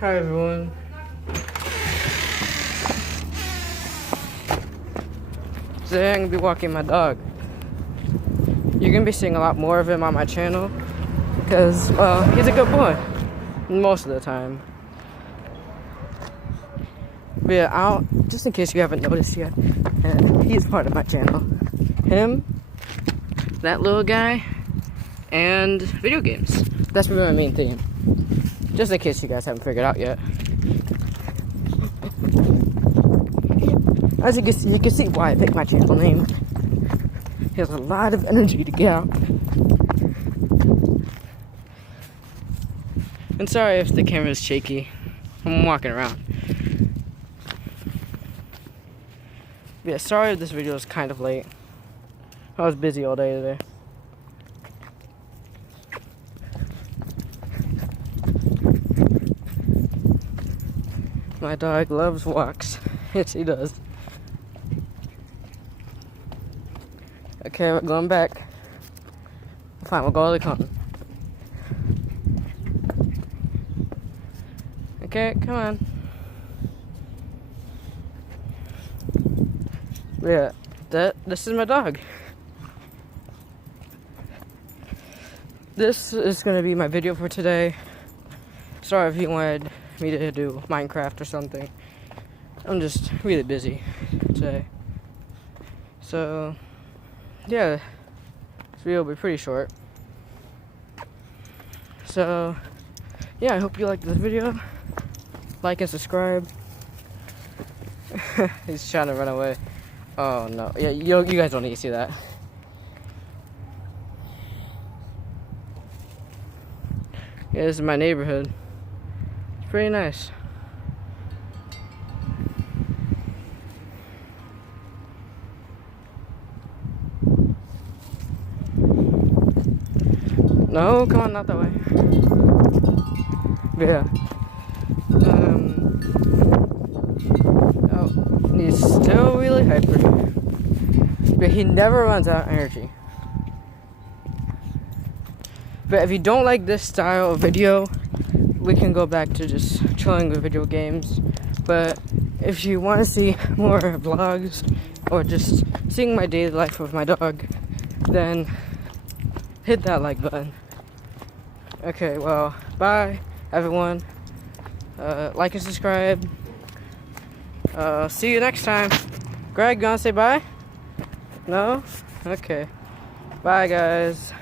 Hi everyone. Today I'm gonna be walking my dog. You're gonna be seeing a lot more of him on my channel because, well, he's a good boy most of the time. But yeah, just in case you haven't noticed yet, he's part of my channel. Him, that little guy, and video games. That's really my main theme. Just in case you guys haven't figured out yet. As you can see why I picked my channel name. He has a lot of energy to get out. And sorry if the camera is shaky. I'm walking around. Yeah, sorry if this video is kind of late. I was busy all day today. My dog loves walks. Yes, he does. Okay, we're going back. Fine, we'll go all the way. Okay, come on. Yeah, this is my dog. This is gonna be my video for today. Sorry if you wanted me to do Minecraft or something. I'm just really busy today. So, yeah, this video will be pretty short. So, yeah, I hope you liked this video. Like and subscribe. He's trying to run away. Oh no, yeah, you guys don't need to see that. Yeah, this is my neighborhood. It's pretty nice. No, come on, not that way. Yeah. Oh, he's still really hyper. But he never runs out of energy. But if you don't like this style of video, we can go back to just chilling with video games. But if you want to see more vlogs or just seeing my daily life with my dog, then hit that like button. Okay, well, bye everyone. Like and subscribe. See you next time. Greg, gonna say bye? No? Okay. Bye guys.